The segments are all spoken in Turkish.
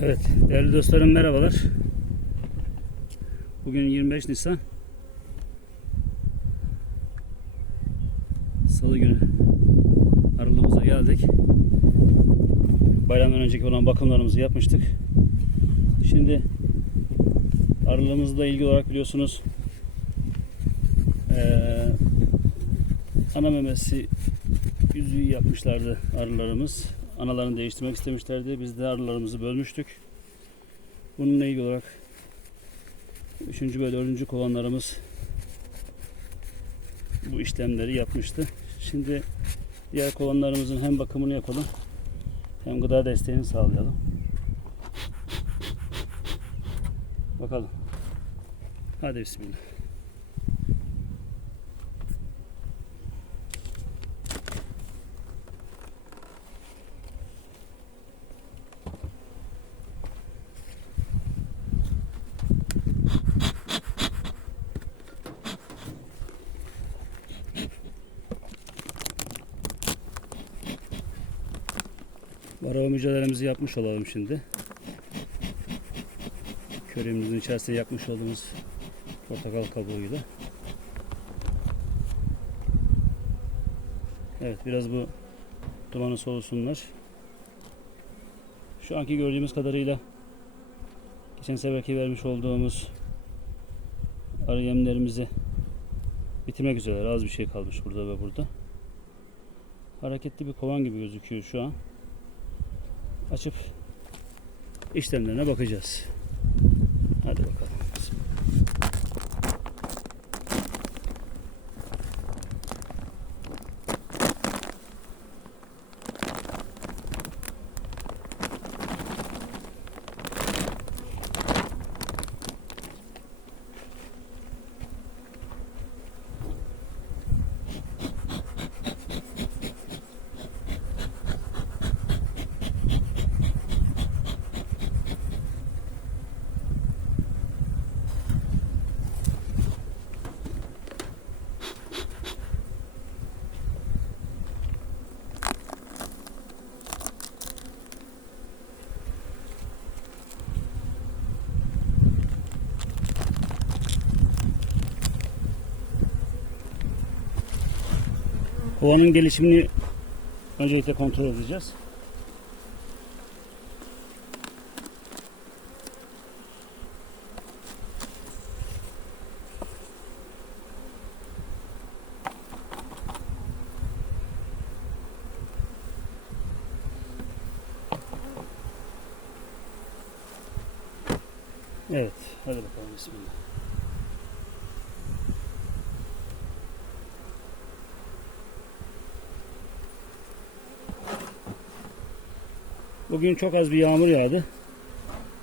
Evet, değerli dostlarım merhabalar. Bugün 25 Nisan. Salı günü aralığımıza geldik. Bayramdan önceki olan bakımlarımızı yapmıştık. Şimdi aralığımızla ilgili olarak biliyorsunuz eee ana memesi yüzüğü yapmışlardı arılarımız. Analarını değiştirmek istemişlerdi. Biz de arılarımızı bölmüştük. Bununla ilgili olarak 3. ve 4. kovanlarımız bu işlemleri yapmıştı. Şimdi diğer kovanlarımızın hem bakımını yapalım hem gıda desteğini sağlayalım. Bakalım. Hadi bismillah. Varava mücadelemizi yapmış olalım şimdi. Köremizin içerisine yakmış olduğumuz portakal kabuğuyla. Evet biraz bu dumanı soğusunlar. Şu anki gördüğümüz kadarıyla geçen seferki vermiş olduğumuz arı yemlerimizi bitirmek üzere. Az bir şey kalmış burada ve burada. Hareketli bir kovan gibi gözüküyor şu an açıp işlemlerine bakacağız. Hadi bakalım. Kovanın gelişimini öncelikle kontrol edeceğiz. Evet, hadi bakalım bismillah. Bugün çok az bir yağmur yağdı.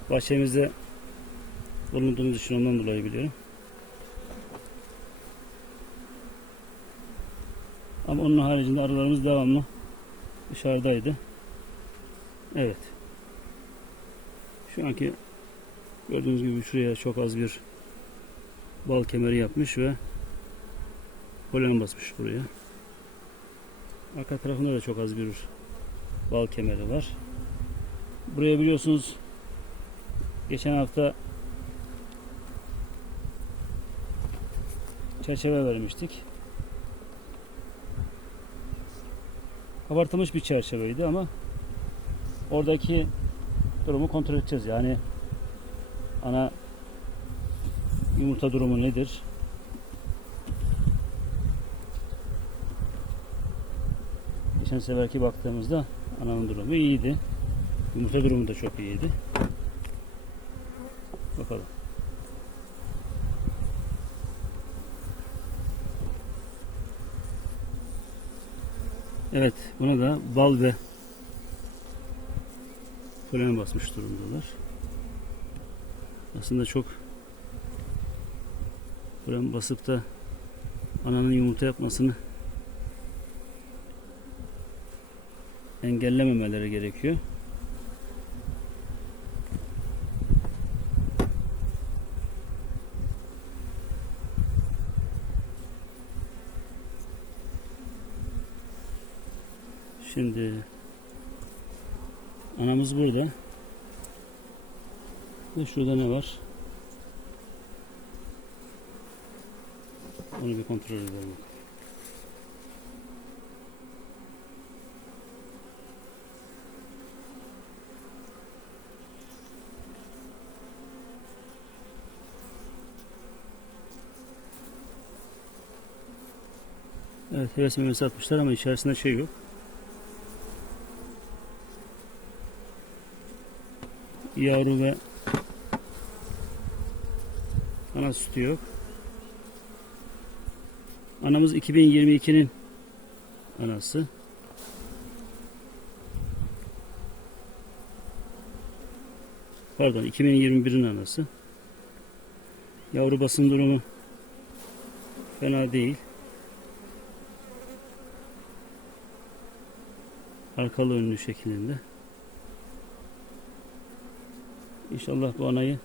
Bahçemizde bulunduğumuz için ondan dolayı biliyorum. Ama onun haricinde arılarımız devamlı dışarıdaydı. Evet. Şu anki gördüğünüz gibi şuraya çok az bir bal kemeri yapmış ve polen basmış buraya. Arka tarafında da çok az bir bal kemeri var. Buraya biliyorsunuz geçen hafta çerçeve vermiştik. Kabartılmış bir çerçeveydi ama oradaki durumu kontrol edeceğiz. Yani ana yumurta durumu nedir? Geçen seferki baktığımızda ananın durumu iyiydi. Yumurta durumu da çok iyiydi. Bakalım. Evet, buna da bal ve polen basmış durumdalar. Aslında çok polen basıp da ananın yumurta yapmasını engellememeleri gerekiyor. Anamız burada. Ve şurada ne var? Onu bir kontrol edelim. Evet heves memesi atmışlar ama içerisinde şey yok. Yavru ve ana sütü yok. Anamız 2022'nin anası. Pardon 2021'in anası. Yavru basın durumu fena değil. Arkalı önlü şeklinde. İnşallah bu anayı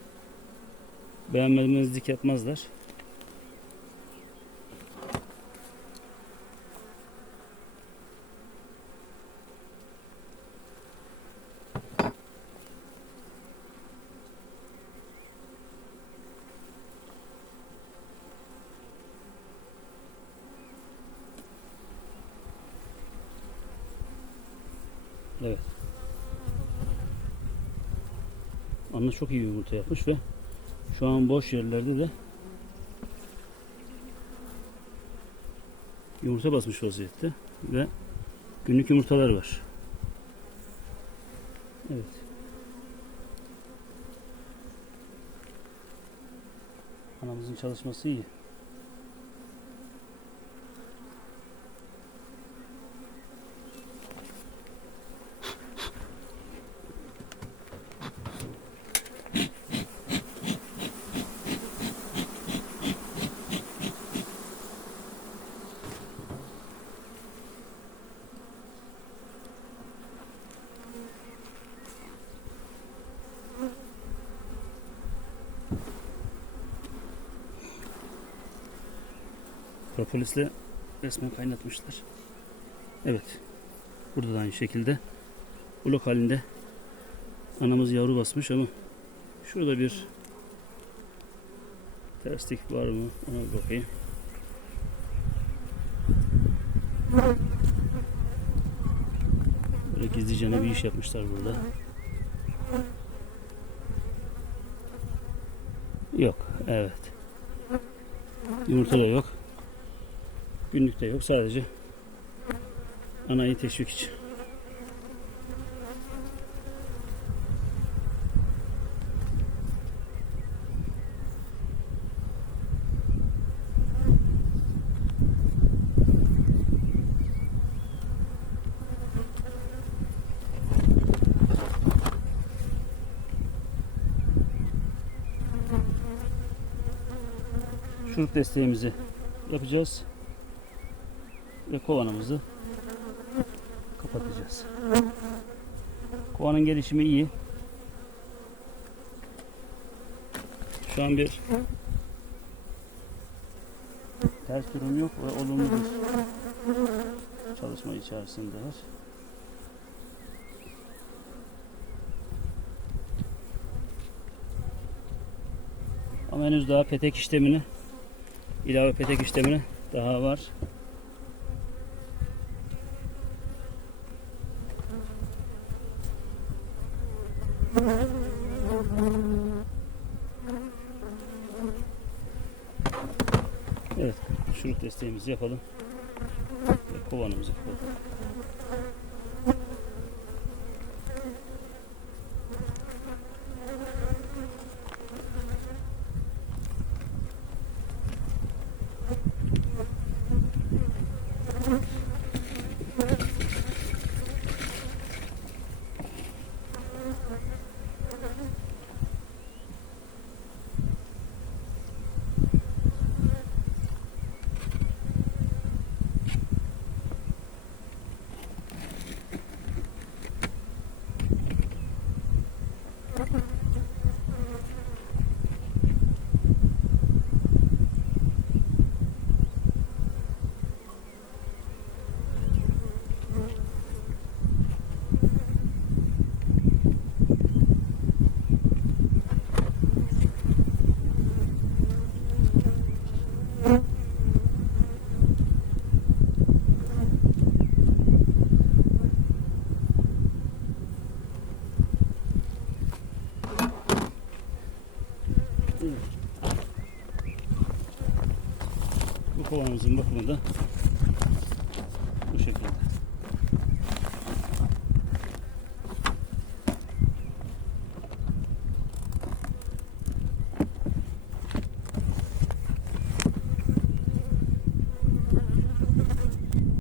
beğenmemezlik yapmazlar. Evet. Anne çok iyi yumurta yapmış ve şu an boş yerlerde de yumurta basmış vaziyette ve günlük yumurtalar var. Evet. Anamızın çalışması iyi. Propolisle resmen kaynatmışlar. Evet. Burada da aynı şekilde blok halinde anamız yavru basmış ama şurada bir terslik var mı? Ona bakayım. Böyle gizlicene bir iş yapmışlar burada. Yok. Evet. Yumurta da yok. Günlükte yok. Sadece anayı teşvik için. Şurup desteğimizi yapacağız ve kovanımızı kapatacağız. Kovanın gelişimi iyi. Şu an bir ters durum yok ve olumlu bir çalışma içerisindeler. Ama henüz daha petek işlemini ilave petek işlemini daha var. Evet, şurup desteğimizi yapalım. Ve kovanımızı koyalım. Bu kovanımızın bakımı da